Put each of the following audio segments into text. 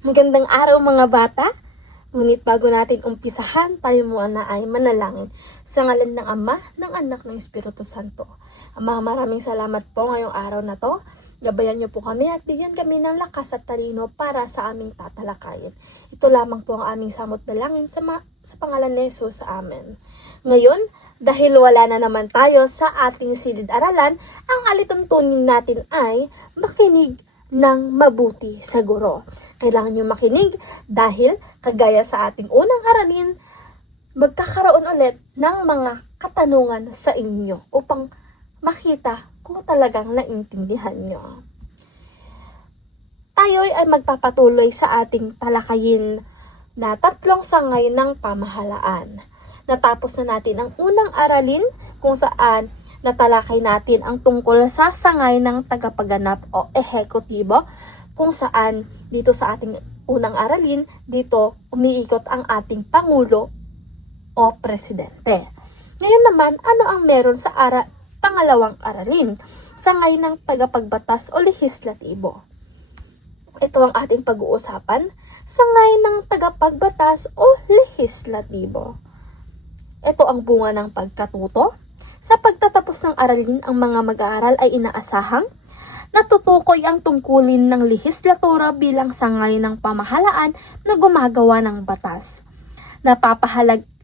Magandang araw mga bata! Ngunit bago natin umpisahan, tayo muna ay manalangin. Sa ngalan ng Ama, ng Anak, ng Espiritu Santo. Ama, maraming salamat po ngayong araw na to. Gabayan niyo po kami at bigyan kami ng lakas at talino para sa aming tatalakayin. Ito lamang po ang aming samot dalangin sa pangalan ni Jesus. Amen. Ngayon, dahil wala na naman tayo sa ating silid-aralan, ang alituntunin natin ay makinig ng mabuti sa guro. Kailangan nyo makinig dahil kagaya sa ating unang aralin, magkakaroon ulit ng mga katanungan sa inyo upang makita kung talagang naintindihan nyo. Tayo ay magpapatuloy sa ating talakayin na 3 sangay ng pamahalaan. Natapos na natin ang unang aralin kung saan natalakay natin ang tungkol sa sangay ng tagapaganap o ehekutibo, kung saan dito sa ating unang aralin, dito umiikot ang ating Pangulo o Presidente. Ngayon naman, ano ang meron sa pangalawang aralin? Sangay ng tagapagbatas o lehislatibo. Ito ang ating pag-uusapan, sangay ng tagapagbatas o lehislatibo. Ito ang bunga ng pagkatuto. Sa pagtatapos ng aralin, ang mga mag-aaral ay inaasahang natutukoy ang tungkulin ng lehislatura bilang sangay ng pamahalaan na gumagawa ng batas.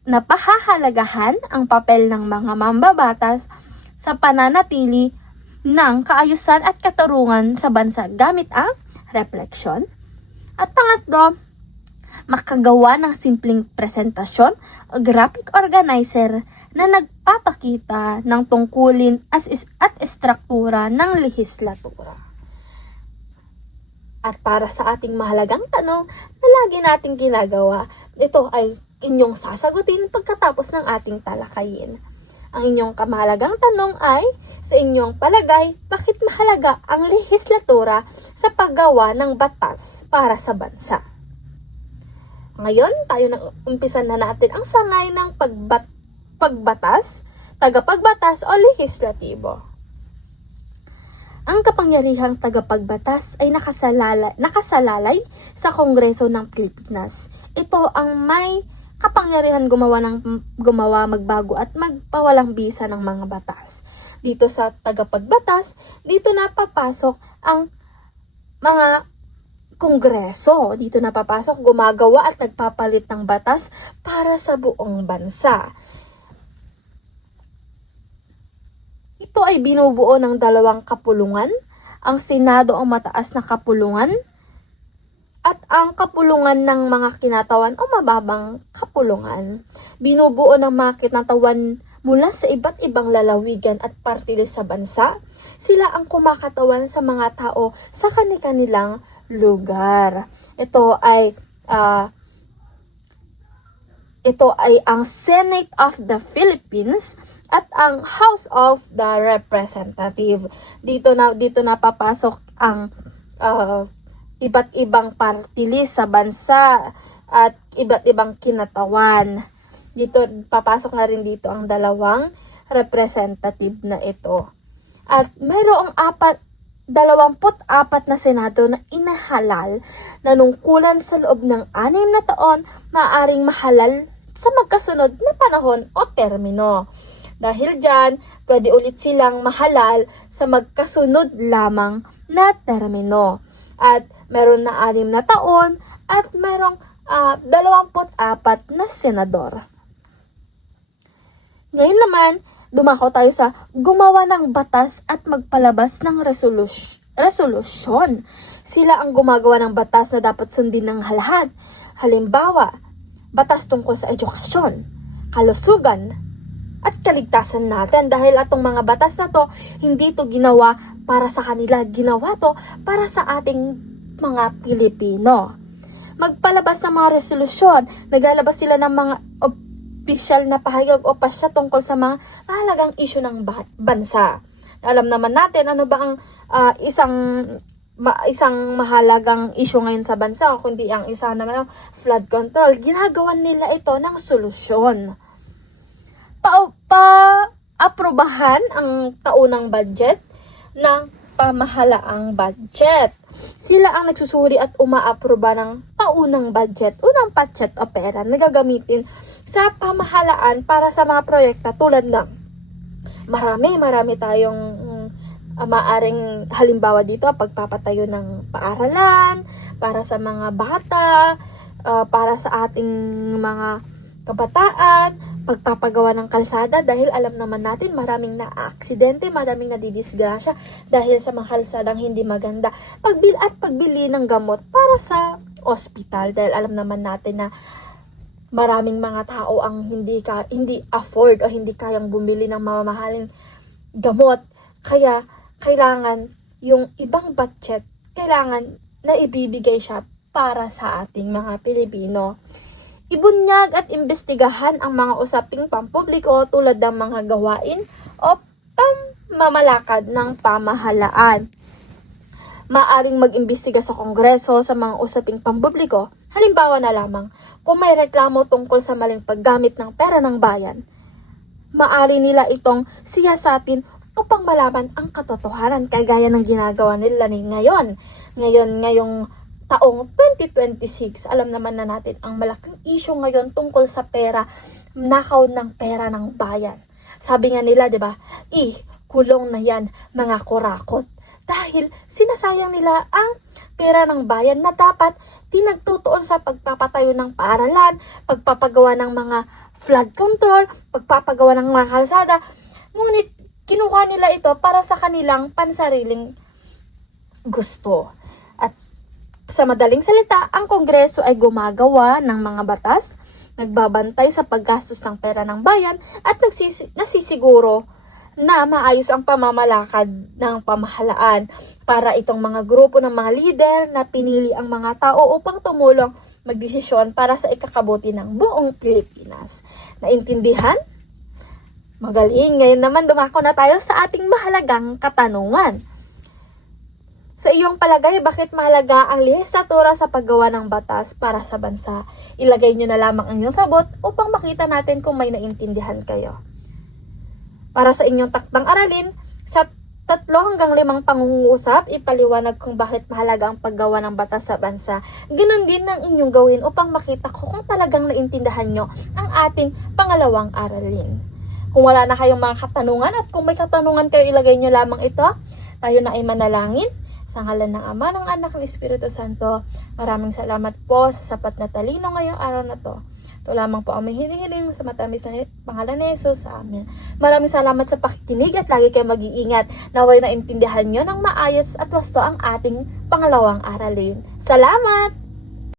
Napahahalagahan ang papel ng mga mambabatas sa pananatili ng kaayusan at katarungan sa bansa gamit ang refleksyon. At pangatlo, makagawa ng simpleng presentasyon o graphic organizer na nagpapakita ng tungkulin at estruktura ng lehislatura. At para sa ating mahalagang tanong na lagi nating ginagawa, ito ay inyong sasagutin pagkatapos ng ating talakayin. Ang inyong kamahalagang tanong ay, sa inyong palagay, bakit mahalaga ang lehislatura sa paggawa ng batas para sa bansa? Ngayon, tayo na umpisan na natin ang sangay ng pagbatas, tagapagbatas o lehislatibo. Ang kapangyarihang tagapagbatas ay nakasalalay sa Kongreso ng Pilipinas. Ito ang may kapangyarihan gumawa, magbago at magpawalang bisa ng mga batas. Dito sa tagapagbatas, dito na papasok ang mga Kongreso. Dito na papasok, gumagawa at nagpapalit ng batas para sa buong bansa. Ito ay binubuo ng 2 kapulungan. Ang Senado ang mataas na kapulungan at ang kapulungan ng mga kinatawan o mababang kapulungan. Binubuo ng mga kinatawan mula sa iba't ibang lalawigan at partida sa bansa. Sila ang kumakatawan sa mga tao sa kanilang lugar. Ito ay ang Senate of the Philippines at ang House of the Representative. Dito na papasok ang iba't ibang party list sa bansa at iba't ibang kinatawan. Dito papasok na rin dito ang 2 representative na ito. At mayroong 24 na senado na inahalal na nungkulan sa loob ng 6 na taon maaaring mahalal sa magkasunod na panahon o termino. Dahil dyan, pwede ulit silang mahalal sa magkasunod lamang na termino. At meron na 6 na taon at merong 24 na senador. Ngayon naman, dumako tayo sa gumawa ng batas at magpalabas ng resolusyon. Sila ang gumagawa ng batas na dapat sundin ng lahat. Halimbawa, batas tungkol sa edukasyon, kalusugan, at kaligtasan natin. Dahil atong mga batas na to, hindi to ginawa para sa kanila, ginawa to para sa ating mga Pilipino. Magpalabas ng mga resolusyon, naglalabas sila ng mga opisyal na pahayag o pasya tungkol sa mga mahalagang isyu ng bansa. Alam naman natin ano ba ang isang mahalagang isyu ngayon sa bansa, kundi ang isa naman ang flood control. Ginagawan nila ito ng solusyon. Aprobahan ang taunang budget ng pamahalaang budget. Sila ang nagsusuri at umaaproba ng paunang budget, unang budget o pera na gagamitin sa pamahalaan para sa mga proyekta tulad ng marami tayong maaring halimbawa dito, pagpapatayo ng paaralan para sa mga bata, para sa ating mga kabataan, pagpapagawa ng kalsada dahil alam naman natin maraming na-aksidente, maraming nadidisgrasya dahil sa mga kalsadang hindi maganda. Pagbili ng gamot para sa ospital dahil alam naman natin na maraming mga tao ang hindi afford o hindi kayang bumili ng mamahaling gamot. Kaya kailangan yung ibang budget, kailangan na ibibigay siya para sa ating mga Pilipino. Ibunyag at imbestigahan ang mga usaping pampubliko tulad ng mga gawain o pamamalakad ng pamahalaan. Maaring mag-imbestiga sa Kongreso sa mga usaping pampubliko. Halimbawa na lamang, kung may reklamo tungkol sa maling paggamit ng pera ng bayan, maaari nila itong siyasatin upang malaman ang katotohanan kagaya ng ginagawa nila ngayong taong 2026. Alam naman na natin ang malaking issue ngayon tungkol sa pera, nakaw ng pera ng bayan. Sabi nga nila, 'di ba? Kulong na 'yan, mga kurakot. Dahil sinasayang nila ang pera ng bayan na dapat tinagtutuon sa pagpapatayo ng paaralan, pagpapagawa ng mga flood control, pagpapagawa ng mga kalsada. Ngunit kinuha nila ito para sa kanilang pansariling gusto. At sa madaling salita, ang Kongreso ay gumagawa ng mga batas, nagbabantay sa paggastos ng pera ng bayan at nasisiguro na maayos ang pamamalakad ng pamahalaan para itong mga grupo ng mga lider na pinili ang mga tao upang tumulong magdesisyon para sa ikakabuti ng buong Pilipinas. Naintindihan? Magaling! Ngayon naman dumako na tayo sa ating mahalagang katanungan. Sa iyong palagay, bakit mahalaga ang lehislatura sa paggawa ng batas para sa bansa? Ilagay nyo na lamang ang iyong sagot upang makita natin kung may naintindihan kayo. Para sa inyong taktang aralin, sa 3 hanggang 5 pangungusap, ipaliwanag kung bakit mahalaga ang paggawa ng batas sa bansa. Ganon din ang inyong gawin upang makita ko kung talagang naintindihan nyo ang ating pangalawang aralin. Kung wala na kayong mga katanungan at kung may katanungan kayo, ilagay nyo lamang ito. Tayo na ay manalangin. Sa ngalan ng Ama, ng Anak, ng Espiritu Santo, maraming salamat po sa sapat na talino ngayong araw na to. Ito lamang po ang may hiling-hiling sa matamis na pangalan ni Jesus. Amen. Maraming salamat sa pakikinig at lagi kayo mag-iingat. Naway na intindihan nyo ng maayos at wasto ang ating pangalawang aralin. Salamat!